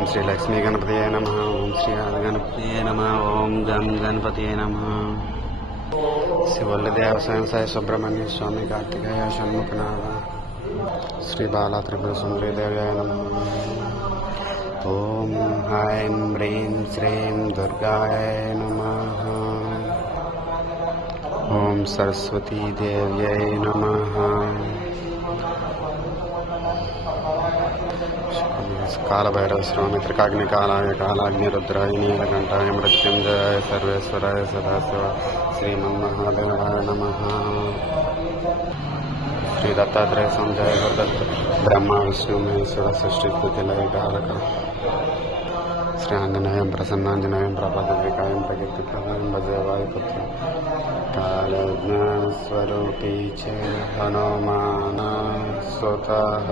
ఓం శ్రీ లక్ష్మీ గణపతియే నమః. ఓం శ్రీ గణపతియే నమః. ఓం గం గణపతియే నమః. శివల్లి దేవసాయం సాయి సుబ్రహ్మణ్య స్వామి కార్తికేయ షణ్ముఖనాథ శ్రీ బాలా త్రిపుర సుందరీ దేవ్యాయ నమః. ఓం హ్రైం హ్రీం శ్రీం దుర్గాయ నమః. ఓం సరస్వతీ దేవ్యై నమః. కాలభైరవ స్వామి త్రికాగ్ని కాలాయ కాలాగ్ని రుద్రాయ నీలకంఠాయ మృత్యుంజయాయ సర్వేశ్వరాయ సదాశివ శ్రీమన్మహాదేవాయ నమః. శ్రీ దత్తాత్రేయ సంజయ గురుదత్త బ్రహ్మ విష్ణు మహేశ్వర సృష్టి స్థితి లయ కారక శ్రీ ఆంజనేయం ప్రసన్నాంజనేయం ప్రపదవికాయం ప్రకీర్తి ప్రదాయం భజే వాయుపుత్ర కాలజ్ఞానస్వరూపీ చ హనుమాన స్వతః